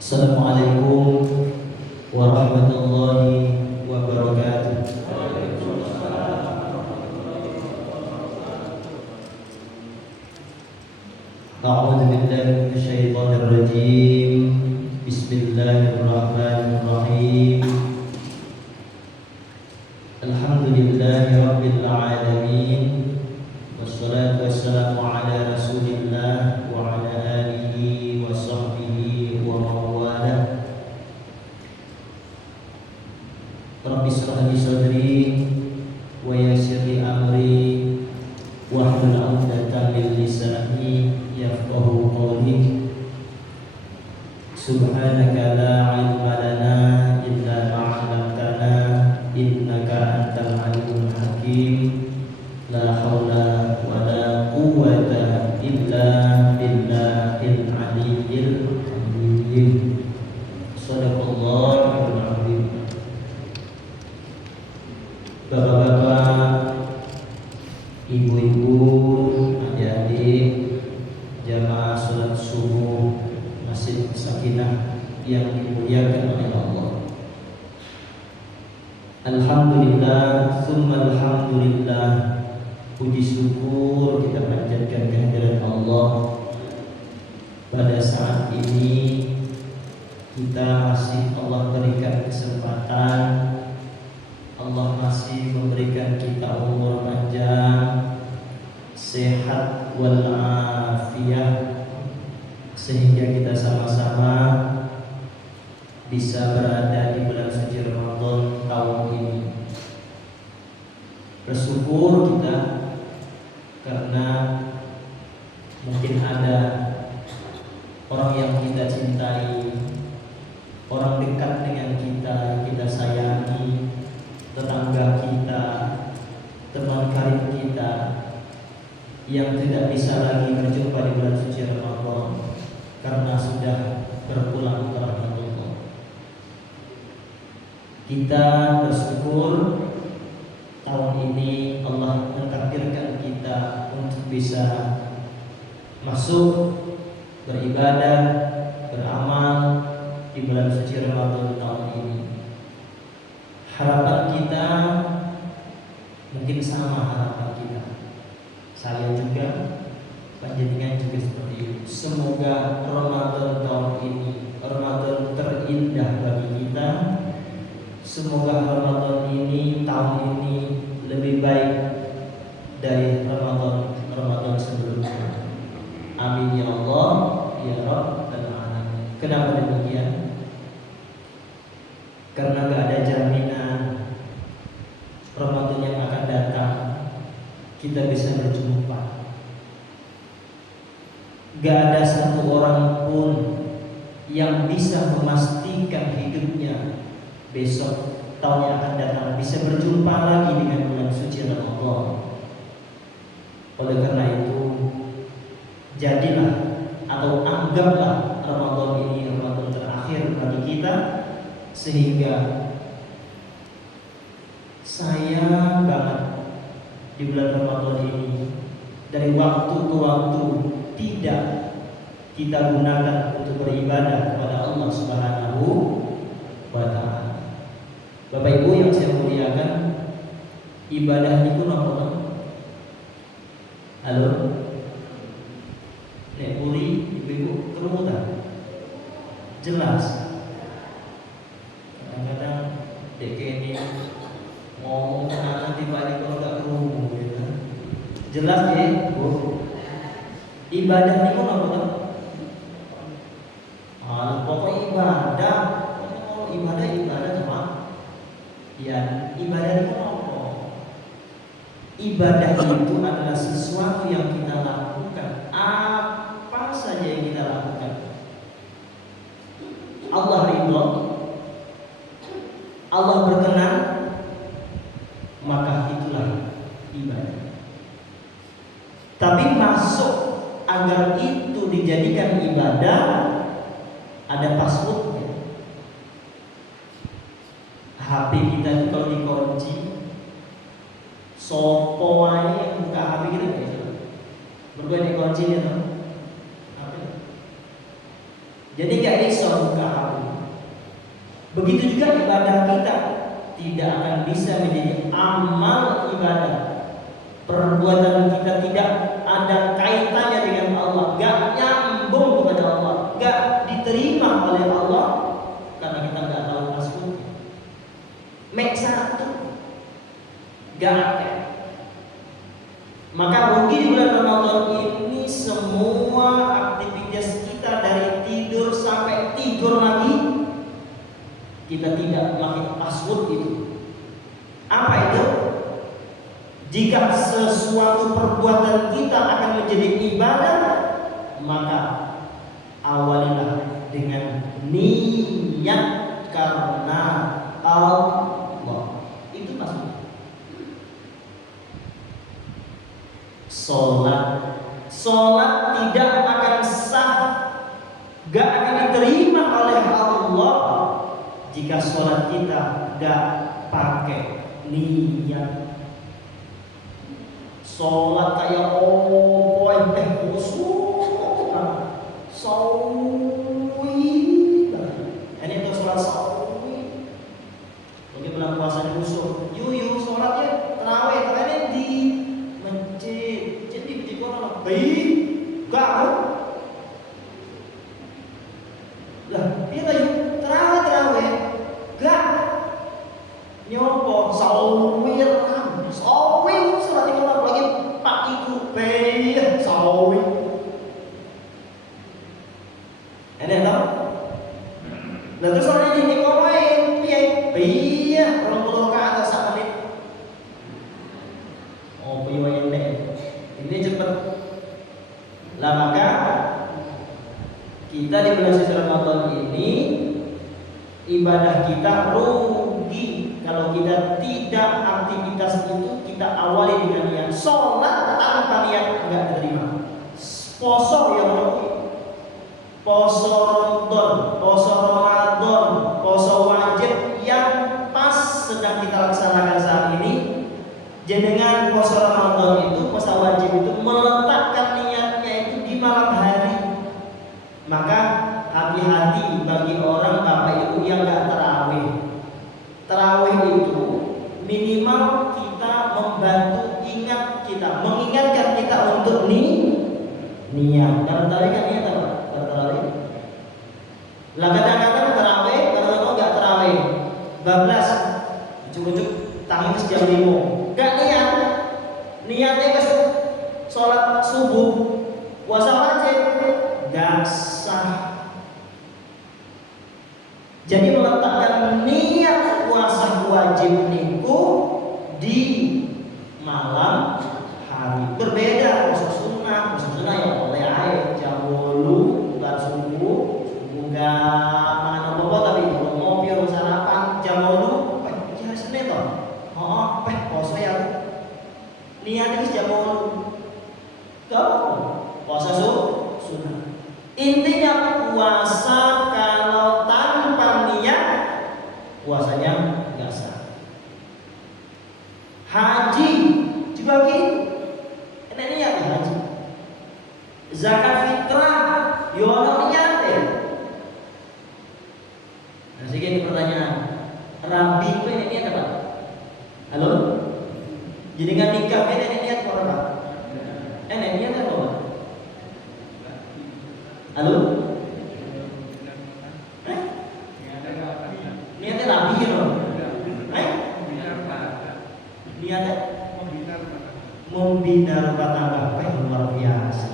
Assalamualaikum warahmatullahi wabarakatuh. A'udzu billahi minasyaitonir rajim. Bismillahirrahmanirrahim. Alhamdulillahi rabbil alamin. Wassalatu wassalamu ala Rasulillah wa ala alihi wa sahbihi wa mawalah. Rabbi shrah li sadri wa yassir li amri wahlul 'uqdatam min lisani yafqahu qawli. Subhanaka la 'ilma lana illa ma 'allamtana innaka antal 'alimul hakim. La haula wa la quwwata illa billahil 'aliyyil 'azim. Shadaqallahul 'azim. Bapak-bapak, ibu-ibu, adik-adik, jamaah salat subuh Masjid Sakinah yang dimuliakan oleh Allah. Alhamdulillah, summa alhamdulillah. Puji syukur kita panjatkan kehadirat Allah. Pada saat ini kita masih Allah berikan kesempatan, Allah masih memberikan kita umur panjang, sehat walafiat, sehingga kita sama-sama bisa berada di bulan suci Ramadan tahun ini. Bersyukur kita karena mungkin ada orang yang kita cintai, orang dekat dengan kita sayangi, tetangga kita, teman karib kita yang tidak bisa lagi berjumpa di bulan suci Ramadan karena sudah berpulang ke rahmatullah. Kita bersyukur tahun ini Allah mentakdirkan kita untuk bisa masuk beribadah, beramal di bulan suci Ramadan tahun ini. Harapan kita mungkin sama harapan kita. Saya juga, panjenengan juga seperti itu. Semoga Ramadan tahun ini Ramadan terindah bagi kita. Semoga Ramadan ini tahun ini lebih baik dari Ramadan sebelumnya. Amin ya Allah ya Rabbal alamin. Kenapa demikian? Karena gak ada jaminan Ramadan yang akan datang kita bisa berjumpa. Gak ada satu orang pun yang bisa memastikan hidupnya besok tahun yang akan datang bisa berjumpa lagi dengan bulan suci Ramadan. Oleh karena itu, jadilah atau anggaplah Ramadan ini Ramadan terakhir bagi kita, sehingga saya banget di bulan Ramadan ini dari waktu ke waktu tidak kita gunakan untuk beribadah kepada Allah Subhanahu wa ta'ala. Bapak Ibu yang saya muliakan, ibadah itu apa? Halo? Nek Puri, ibu-ibu kerumunan? Jelas. Kadang-kadang dek ini ngomong nanti balik kalau gak kerumunan gitu. Jelas ya, Bu? Ibadah itu apa? Pokoknya ibadah. Ibadah cuma ya, ibadah itu apa? Ibadah itu adalah sesuatu yang kita lakukan, apa saja yang kita lakukan. Allah ridho, Allah berkenan, maka itulah ibadah. Tapi masuk agar itu dijadikan ibadah, ada passwordnya. HP kita itu kalau dikunci, sopo aja yang buka HP kita gitu. Berdua dikunci ya, Jadi gak iso buka hati. Begitu juga ibadah kita tidak akan bisa menjadi amal ibadah. Perbuatan kita tidak ada kaitannya dengan Allah, gak nyambung kepada Allah, gak diterima oleh Allah karena kita gak tahu tasbih. Make satu, gak ada. Maka rugi di bulan Ramadan ini semua aktivitas kita dari tidur sampai tidur lagi kita tidak pakai password itu. Apa itu? Jika sesuatu perbuatan kita akan menjadi ibadah, maka awalilah dengan niat karena Allah. Itu maksudnya. Sholat tidak akan sah, gak akan diterima oleh Allah jika sholat kita gak pakai niat. Sholat kayak khusyuk, sawi. Ini itu sholat sawi. Bagi bulan puasa khusyuk, yuyu sholatnya terawih, ini di masjid. Jadi di mana? Baik, gak. Lah, dia tadi terawih, gak nyopo sawi sholat itu lagi pak iku baik sawi. Ini tau? Nah terus orang ini ngapain? Iya, orang pulau ke atas sama menit. Oh, piye ini cepet. Lah maka kita di bulan suci Ramadan ini ibadah kita rugi kalau kita tidak aktivitas itu kita awali dengan niat. Sholat tanpa niat enggak diterima. Poso yang rugi. Poso Ramadan, poso wajib yang pas sedang kita laksanakan saat ini. Jenengan poso Ramadan itu, puasa wajib itu meletakkan niatnya itu di malam hari. Maka hati-hati bagi orang bapak ibu yang gak terawih. Terawih itu minimal kita membantu mengingatkan kita untuk niat. Kalau terawih kan niat apa? Kalau terawih. Lah kadang-kadang terawih, kadang-kadang gak terawih. Bablas, ujuk-ujuk tangi jam 5. Gak niat. Niatnya ke sholat subuh, puasa wajib, gak sah. Jadi meletakkan niat puasa wajib niku di malam hari. Berbeda puasa sunnah yang oleh air jam 8 bukan subuh gak mana apa tapi kalau ngopi atau sarapan jam 8 hari Senin toh. Oh, puasa ya. Niat itu jam 8. Kamu puasa sunnah. Intinya puasa kalau tanpa niat puasanya nggak sah. Haji juga gitu. Ini niat haji. Zakat fitrah, yo ono niat ya. Nah, sekian pertanyaan. Rabi itu ini niat apa? Halo? Jadi nggak nikah ini niat apa Pak? Ini niat apa Pak? Halo? Niatnya rabi loh. Niatnya membina rumah tangga. Luar biasa.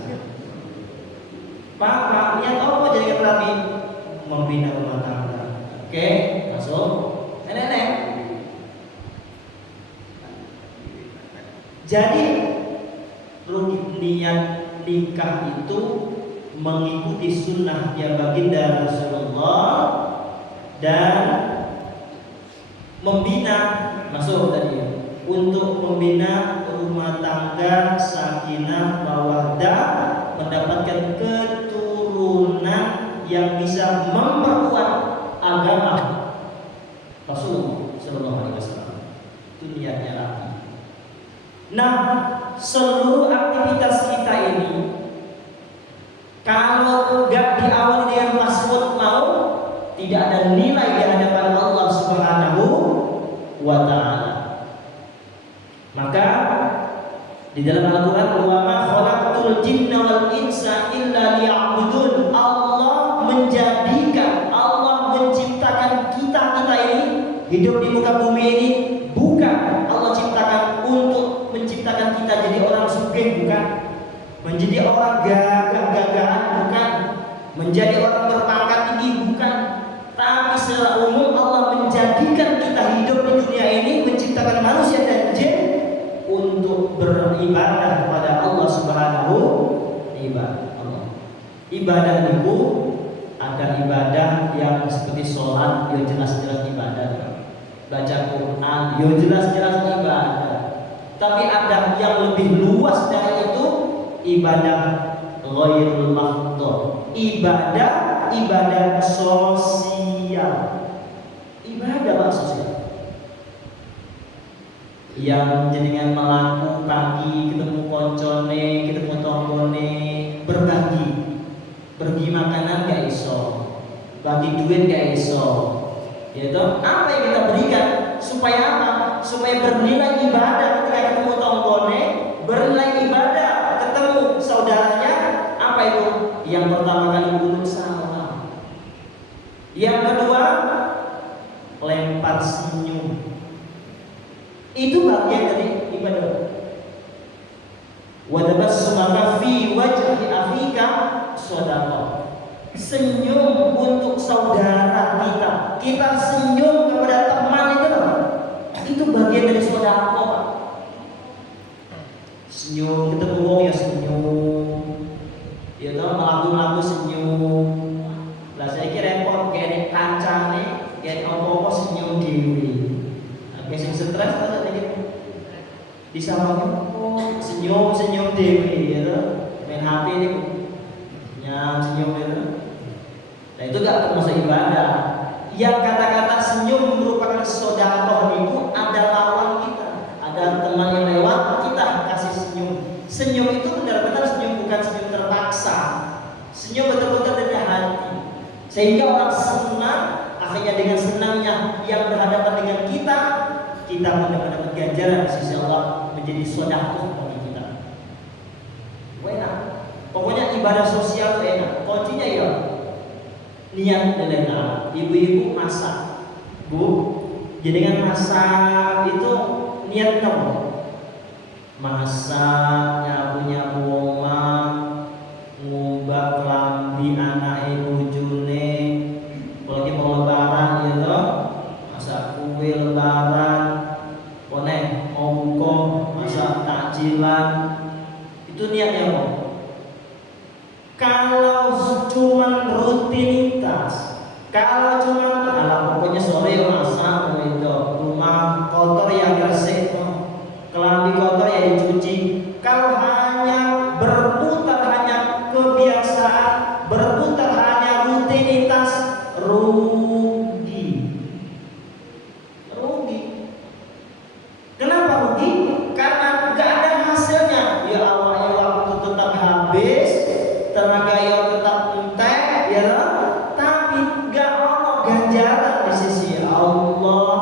Pak, niat apa jadi rabi? Membina rumah tangga. Oke, masuk. Nenek. Jadi niat nikah itu mengikuti sunnahnya baginda Rasulullah dan membina masuk tadi untuk membina rumah tangga sakinah mawaddah, mendapatkan keturunan yang bisa memperkuat agama Rasulullah Sallallahu Alaihi Wasallam. Itu niatnya lagi. Nah, seluruh aktivitas kita ini Kalau nggak diawali dengan password mau, tidak ada nilai di hadapan Allah Subhanahu wa Ta'ala. Maka di dalam Al-Quran, wa ma khalaqtul jinna wal insa illa liya'budun. Allah menjadikan, Allah menciptakan kita ini hidup di muka bumi ini, bukan Allah ciptakan untuk menciptakan kita jadi orang sugih, bukan, menjadi orang gagah-gagahan, bukan, menjadi orang berpangkat tinggi, bukan. Tapi secara umum Allah menjadikan kita hidup di dunia ini, menciptakan manusia dan jin untuk beribadah kepada Allah Subhanahu Allah. Ibadah itu ada ibadah yang seperti sholat, ya jelas-jelas ibadah. Baca Quran, ya jelas-jelas ibadah. Tapi ada yang lebih luas dari itu, ibadah ghairul mahdhur, ibadah sosial, ibadah sosial yang jenengan melaku pagi ketemu koncone, ketemu tonggone, berbagi makanan gak iso, bagi duit gak iso, yaitu apa yang kita berikan supaya apa? Supaya bernilai ibadah ketika ketemu tonggone, bernilai ibadah ketemu saudaranya. Apa itu? Yang pertama kali ulun salam, yang kedua lempar senyum. Itu bagian dari ibadah. Wa tabassumaka fi wajhi akhika shadaqah. Senyum untuk saudara kita. Kita senyum kepada teman itu bagian dari sedekah. Senyum ketemu wong ya senyum. Ya toh melaku-laku senyum. Lah saiki repot kene kancane, kene apa-apa senyum dhewe. Sing stres ta iki disamakan senyum dewi ya toh, main HP niku nyam senyum itu. Nah itu gak termasuk ibadah. Yang kata-kata senyum merupakan sedekah itu ada lawan kita, ada teman yang lewat kita kasih senyum. Senyum itu benar-benar senyum, bukan senyum terpaksa. Senyum betul-betul dari hati, sehingga orang senang. Akhirnya dengan senangnya yang berhadapan dengan kita mendapat ganjaran di sisi Allah, menjadi sedekah bagi kita. Enak. Pokoknya ibadah sosial itu enak. Kuncinya ya niat dan enak. Ibu-ibu masak, Bu, jenengan masak itu niat kamu. Masak, nyapu omah, ngubah kelambi anake bojone, apalagi mau lebaran ya toh, masak kue lebaran, mau buka, masak takjilan, itu niatnya mau. Kalau cuma rutinitas, kalau cuma pokoknya sore masak itu, rumah kotor ya bersih, kelambi kotor ya dicuci. Kalau hanya berputar, hanya kebiasaan, berputar hanya rutinitas, rugi. Kenapa rugi? Karena gak ada hasilnya. Ya awalnya waktu tetap habis, tenaga yang tetap entek, ya, tapi gak ada ganjaran di sisi Allah.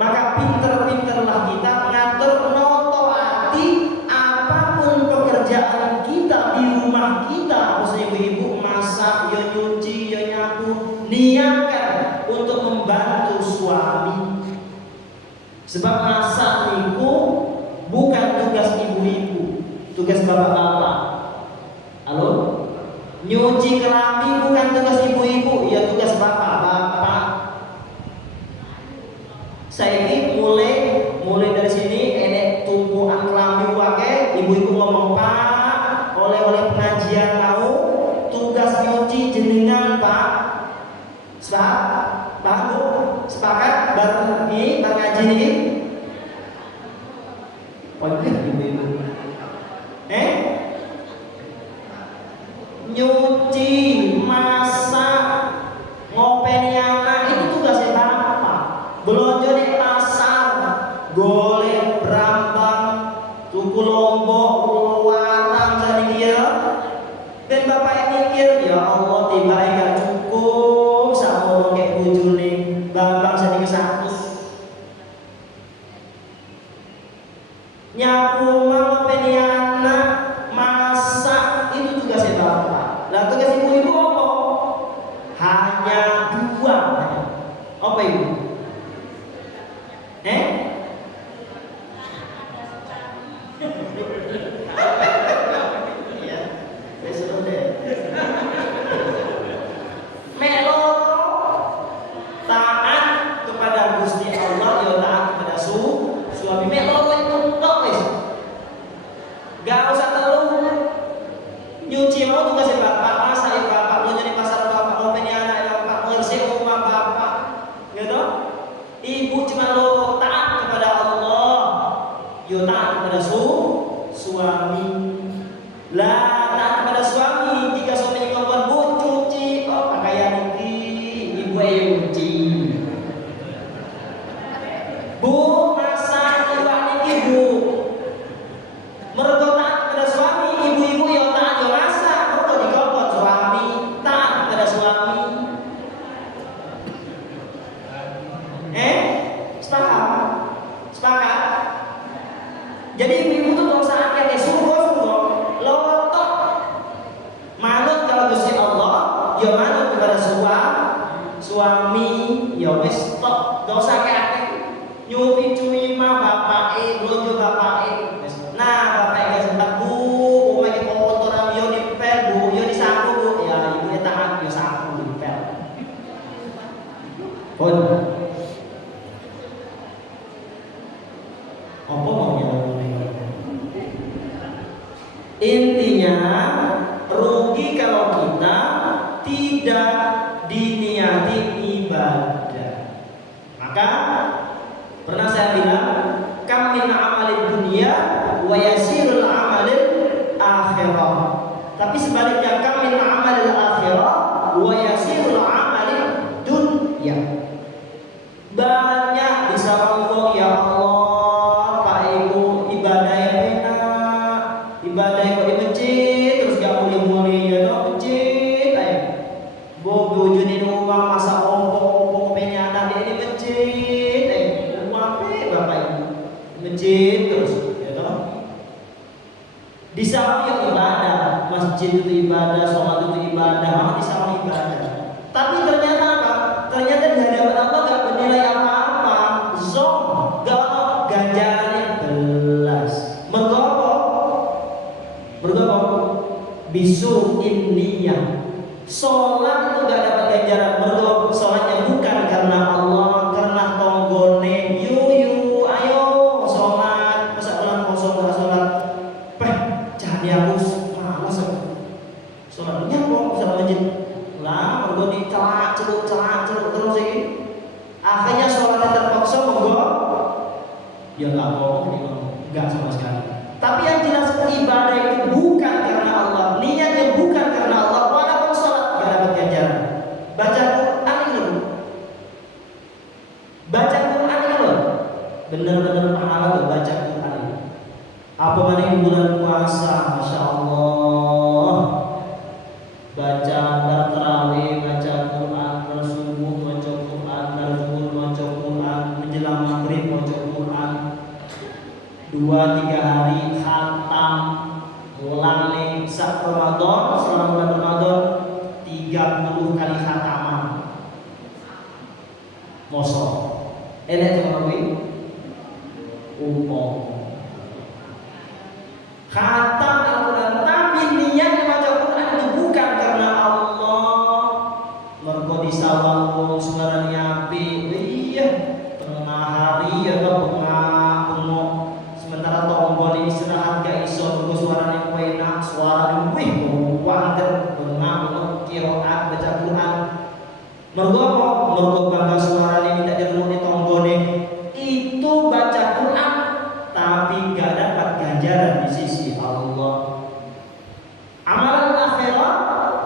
Maka pinter-pinterlah kita ngatur noto hati apapun pekerjaan kita di rumah kita. Maksudnya ibu masak, ya nyuci, ya nyapu, niatkan untuk membantu suami. Sebab masak itu bukan tugas ibu-ibu, tugas bapak-bapak. Halo? Nyuci kelambi bukan tugas ibu-ibu, ya tugas bapak-bapak. Saya ini mulai dari sini enek tumpuan kelambi wae, ibu-ibu ngomong, "Pak, oleh pengajian mau tugas nyuci jenengan, Pak." Pak, Bu, sepakat bareng ini ngaji ini? Pokoknya ibu-ibu. Nyuci, masak, ngopeni anak itu tugasnya bapak. Belanja di pasar, golek brambang, tuku lombok, warang tadi dia. suami. Lah taat kepada suami jika suaminya ngomong bu cuci pakaian ini ibu cuci. Bu masak iwak niki bu. Mergo taat kepada suami, ibu-ibu yo taat yo masak, mergo dikongkon suami, taat kepada suami. Sepakat? Sepakat? Jadi ibu-ibu tuh dong saat yang sungguh lotok manut kalau Gusti Allah, ya manut kepada suami, ya wis tok dosa kakek nyupi cuy mah bapake, blojo bapake. Nah, bapake sempat bu, pokoknya kotoran yo dipel bu, yo disapu bu, ya ibu taat yo sapu dipel. Pun apa maunya? Intinya rugi kalau kita tidak diniati ibadah. Maka pernah saya bilang, kam min amalid dunia wa yasirul amalil akhirah. Tapi sebaliknya, kam min amalil akhirah wa yasirul amalil dunya. Banyak bisa ngomong ya Allah, Pak Ibu ibadah yang enak, ibadah yang di masjid, terus gak boleh ya dong masjid, bobo jadi rumah masa ompong penyana di masjid, wape bapak ibu masjid terus, ya dong. Di samping ibadah, masjid itu ibadah, sholat itu ibadah, di samping ibadah. Tapi ternyata apa? Ternyata di hadapan Allah gak bernilai apa-apa, zong, gak ada ganjarannya belas. Bergopo bisu inniyah. Sholat itu gak dapat ganjaran. Bergopo sholatnya bukan karena Allah, karena tonggone. Ayo sholat, masa bulan kosong gak sholat. Jangan dihapus, malas sholatnya kok sholat masjid. Lah, bergopo celak terus ini. Akhirnya sholatnya terpaksa ya gak bohong, gak sama sekali. Tapi yang jelas ibadah itu bukan karena Allah, niatnya bukan karena Allah, walaupun sholat gak dapat ganjaran. Baca Quran itu, benar-benar pahala tuh baca Quran itu. Apa mana bulan puasa, masya Allah, baca tarawih, baca Quran, subuh baca Quran, zuhur baca Quran, menjelang maghrib baca Quran. 2-3 hari khatam ulangi saat Ramadan, selama bulan Ramadan 30 kali khataman. Mosok enak teman gue umum khatam Al-Quran, tapi niatnya baca Quran itu bukan karena Allah. Mergo disawang suaranya api, iya tengah hari atau bengok sementara tombol ini istirahat gak iso, mergo suaranya enak, suara wih wanter bengak kiroat baca Quran. Mergo apa? Mergo bangga suaranya tidak diremuk di tonggone. Itu baca Quran tapi gak dapat ganjaran di sisi Allah. Amalan akhirat,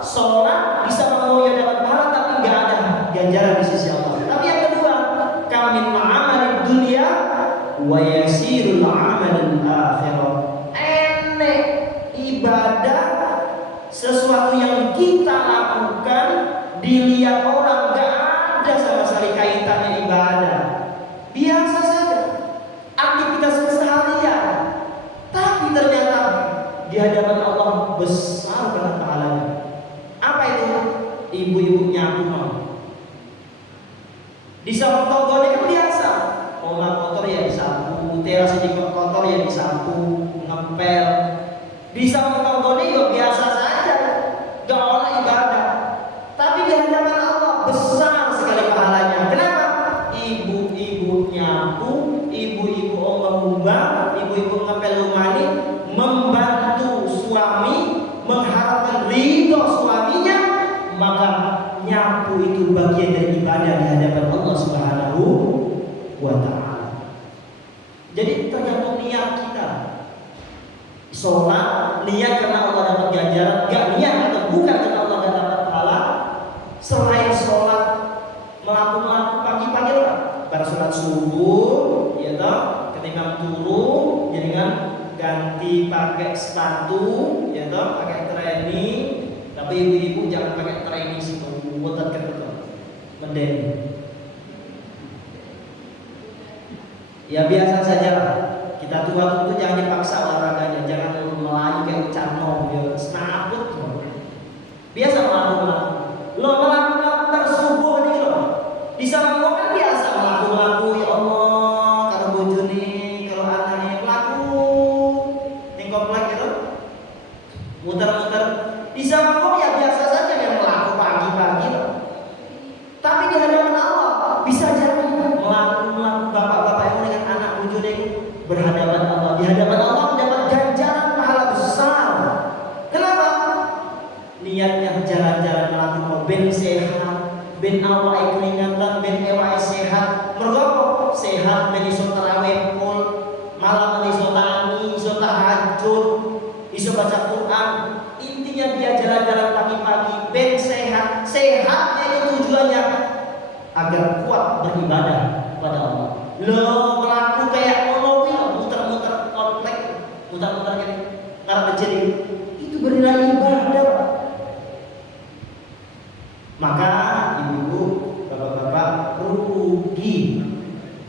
sholat bisa mengurangi dapat pahala tapi gak ada ganjaran di sisi Allah. Tapi yang kedua, kamin ma'amalid dunia wa yasirul amalil akhirat. Enek ibadah sesuatu yang kita lakukan dilihat orang gak ada sama sekali kaitannya ibadah, biasa saja aktivitas keseharian, tapi ternyata di hadapan Allah besar banget pahalanya. Apa itu? Ibu-ibu nyapu mau disapu tonggone kan biasa, omah kotor ya disapu, teras di kotor ya disapu, ngepel, disapu tonggone ya biasa saja, gak olah ibadah. Tapi di hadapan Allah besar sekali pahalanya. Kenapa? Ibu-ibu nyapu, ibu-ibu ombak-ombak, ibu-ibu ngepel rumani, membantu suami, mengharapkan ridho suaminya, maka nyapu itu bagian dari ibadah di hadapan Allah Subhanahu wa Ta'ala. Jadi tergantung niat kita. Sholat niat karena Allah dapat ganjaran, gak niat atau bukan karena Allah gak dapat pahala. Selain sholat melakukan pagi-pagi lah, pada sholat subuh, ya toh, ketika turun, jadi kan ganti pakai sepatu, ya toh, pakai training. Tapi ibu-ibu jangan pakai training situ, buat betul, mending. Ya biasa saja lah. Kita tua itu jangan dipaksa olahraganya, jangan melayu kayak cano, ya senaput. Biasa melakukan, lo melakukan subuh nih lo, di sana lo kan biasa melakukan ya Allah, kalau bojone, kalau anaknya pelaku, yang komplek gitu, muter-muter, di sana lo ya biasa saja yang melakukan pagi-pagi lo. Tapi di hadapan Allah bisa jadi melakukan bapak-bapak yang dengan anak bojone berhadapan Allah, di hadapan Allah mendapat ganjaran pahala besar. Kenapa? Niatnya jalan-jalan melakukan ben sehat, ben awake keringatan, ben ewake sehat. Mergo sehat ben iso tarawih full, malam iso tangi, iso tahajud, iso baca Quran. Intinya dia jalan-jalan pagi-pagi ben sehat. Sehatnya itu tujuannya agar kuat beribadah pada Allah. Lo melaku kayak muter-muter komplek, muter-muter gini, karena jadi itu bernilai ibadah. Maka ibu-ibu, bapak-bapak rugi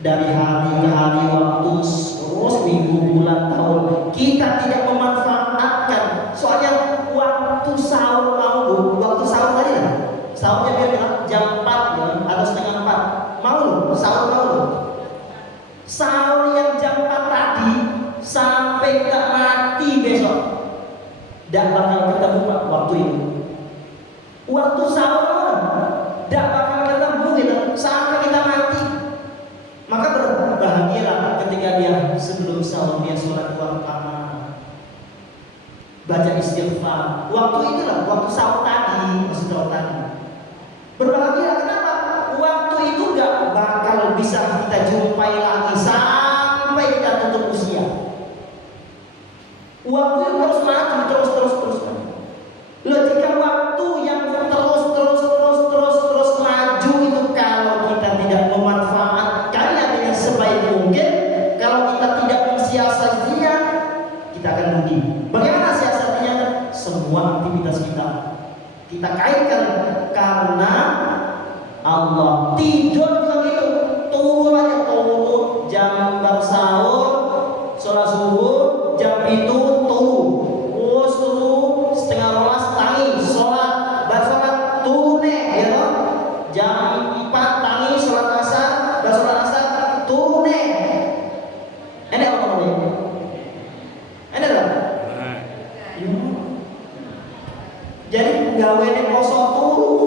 dari hari ke hari, waktu terus minggu, bulan, tahun kita tidak memanfaatkan. Soalnya waktu sahur mau, waktu sahur tadi lah, sahurnya biar jam 4 ya, atau setengah 4. Mau sahur mau. Sahur yang jam 4 tadi sampai tak mati besok, tidak bakal ketemu Pak waktu itu. Waktu sahur tidak bakal ketemu gitu sampai kita mati. Maka berbahagialah ketika dia sebelum sahur dia sholat pertama, baca istighfar. Waktu itulah waktu sahur tadi, maksud sahur tadi. Berbahagia kenapa? Waktu itu gak bakal bisa kita jumpai lagi sampai kita tutup usia. Waktu itu terus maju, terus. Loh, jika waktu yang terus maju itu kalau kita tidak memanfaatkannya dengan sebaik mungkin, kalau kita tidak mensiasatinya, kita akan rugi. Bagaimana siasatnya? Semua aktivitas kita kaitkan karena Allah. Tidur juga gitu, turun aja, turun jam bersahur, sholat subuh, jam itu turun, terus turun setengah 12 tangi, sholat, sholat turun ya toh, jam 4 tangi, sholat asar, sholat asar turun Enak apa namanya? Enak lah. Jadi gawe poso turun.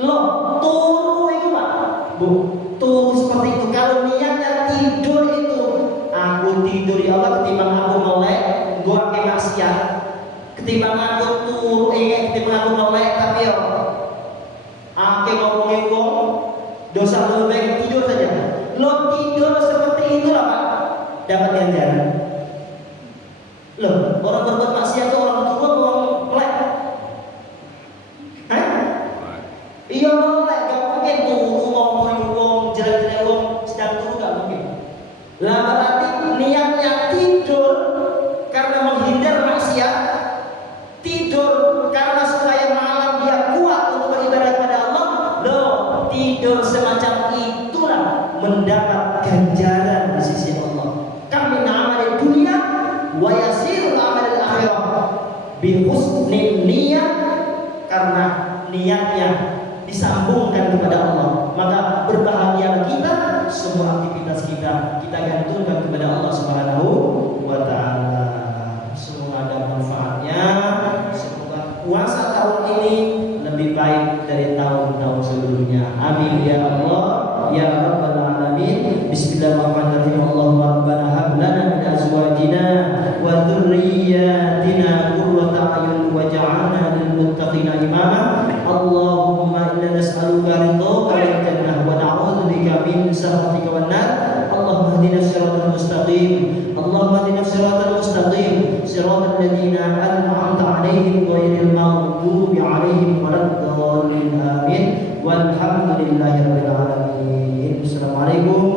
Loh, turu itu Pak, Bu, turu seperti itu. Kalau niatnya tidur itu, aku tidur ya Allah ketimbang aku melek, gua ke maksiat. Ketimbang aku turu, ketimbang aku melek, tapi ya, aku ngomongin wong, dosa lebih baik tidur saja. Lo tidur seperti itulah Pak, dapat ganjaran. Loh, orang berbuat maksiat itu orang tua, orang melek. Iya boleh, gak mungkin turu ngomongin wong, jelek-jelek wong, sedang turu gak mungkin. Lah berarti niatnya tidur karena menghindar maksiat, tidur karena supaya malam dia kuat untuk beribadah kepada Allah. Loh, tidur semacam itulah mendapat ganjaran di sisi Allah. Kami amal dunia wa yasirul amal akhirah bi husnil niat, karena niatnya disambungkan kepada Allah, maka berbahagia kita, semua aktivitas kita gantungkan kepada Allah Subhanahu wa taala. Semoga ada manfaatnya, semoga puasa tahun ini lebih baik dari tahun-tahun sebelumnya. Amin ya Allah ya rabbal alamin. Bismillahirrahmanirrahim. Allahumma rabbana hab lana min azwajina wa dhurriyyatina qurrata a'yun waj'alna lil muttaqina imama. Allahumma inna nas'aluka ridhaka wal jannah wa na'udzubika min sakhatika wan nar. Allahumma ihdina siratal mustaqim. عليهم ولا الضالين آمين والحمد لله رب العالمين. Assalamualaikum